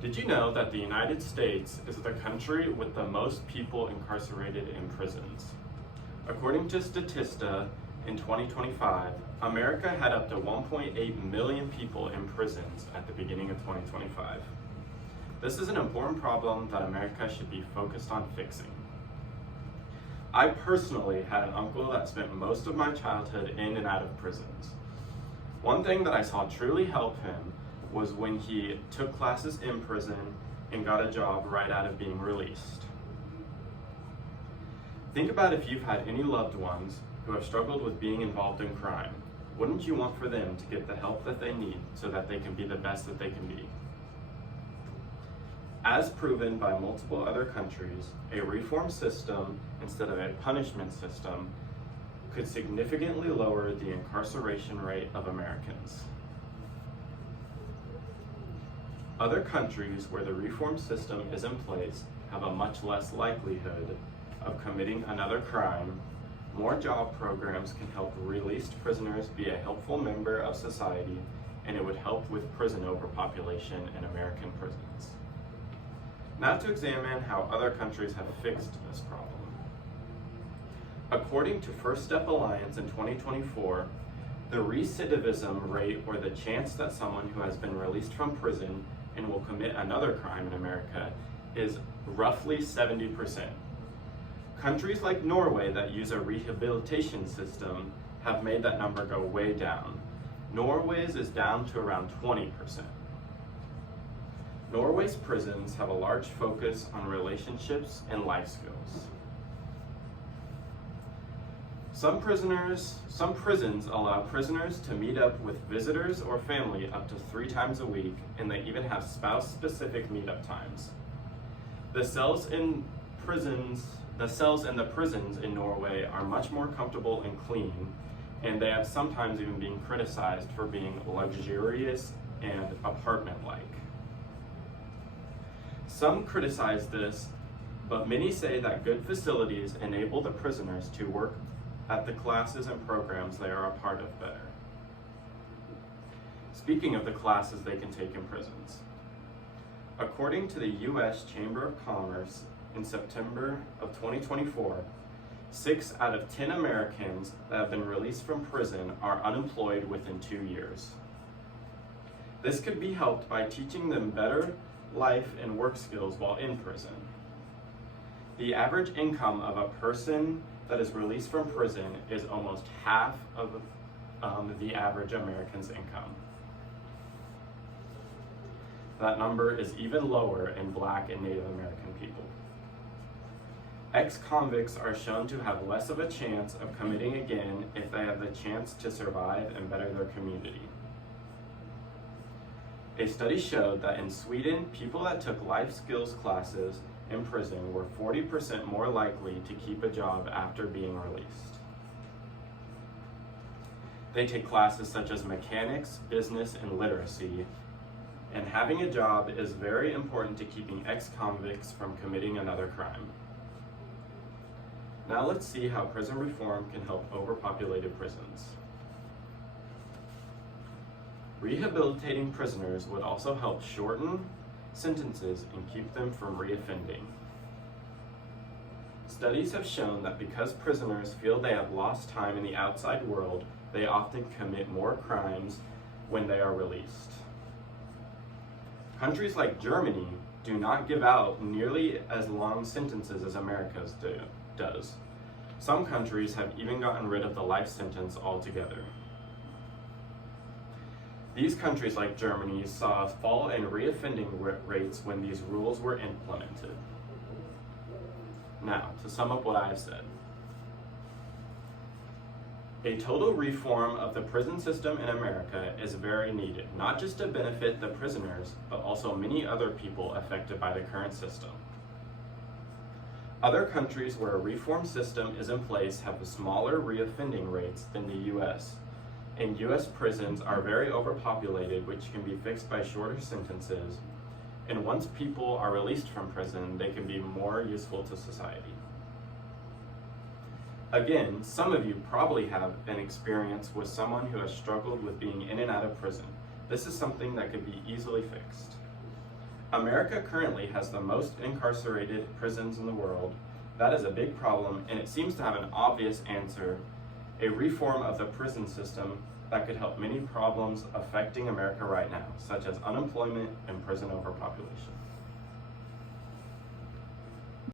Did you know that the United States is the country with the most people incarcerated in prisons? According to Statista, in 2025, America had up to 1.8 million people in prisons at the beginning of 2025. This is an important problem that America should be focused on fixing. I personally had an uncle that spent most of my childhood in and out of prisons. One thing that I saw truly help him was when he took classes in prison and got a job right out of being released. Think about if you've had any loved ones who have struggled with being involved in crime. Wouldn't you want for them to get the help that they need so that they can be the best that they can be? As proven by multiple other countries, a reform system instead of a punishment system could significantly lower the incarceration rate of Americans. Other countries where the reform system is in place have a much less likelihood of committing another crime. More job programs can help released prisoners be a helpful member of society, and it would help with prison overpopulation in American prisons. Now to examine how other countries have fixed this problem. According to First Step Alliance in 2024, the recidivism rate, or the chance that someone who has been released from prison and will commit another crime in America, is roughly 70%. Countries like Norway that use a rehabilitation system have made that number go way down. Norway's is down to around 20%. Norway's prisons have a large focus on relationships and life skills. Some prisons allow prisoners to meet up with visitors or family up to 3 times a week, and they even have spouse-specific meetup times. The cells in the prisons in Norway are much more comfortable and clean, and they have sometimes even been criticized for being luxurious and apartment-like. Some criticize this, but many say that good facilities enable the prisoners to work at the classes and programs they are a part of better. Speaking of the classes they can take in prisons, according to the U.S. Chamber of Commerce, in September of 2024, 6 out of 10 Americans that have been released from prison are unemployed within 2 years. This could be helped by teaching them better life and work skills while in prison. The average income of a person that is released from prison is almost half of the average American's income. That number is even lower in Black and Native American people. Ex-convicts are shown to have less of a chance of committing again if they have the chance to survive and better their community. A study showed that in Sweden, people that took life skills classes in prison were 40% more likely to keep a job after being released. They take classes such as mechanics, business, and literacy, and having a job is very important to keeping ex-convicts from committing another crime. Now let's see how prison reform can help overpopulated prisons. Rehabilitating prisoners would also help shorten sentences and keep them from reoffending. Studies have shown that because prisoners feel they have lost time in the outside world, they often commit more crimes when they are released. Countries like Germany do not give out nearly as long sentences as America does. Some countries have even gotten rid of the life sentence altogether. These countries like Germany saw a fall in reoffending rates when these rules were implemented. Now, to sum up what I have said. A total reform of the prison system in America is very needed, not just to benefit the prisoners, but also many other people affected by the current system. Other countries where a reform system is in place have smaller reoffending rates than the U.S., and U.S. prisons are very overpopulated, which can be fixed by shorter sentences, and once people are released from prison, they can be more useful to society. Again, some of you probably have an experience with someone who has struggled with being in and out of prison. This is something that could be easily fixed. America currently has the most incarcerated prisons in the world. That is a big problem, and it seems to have an obvious answer: a reform of the prison system that could help many problems affecting America right now, such as unemployment and prison overpopulation.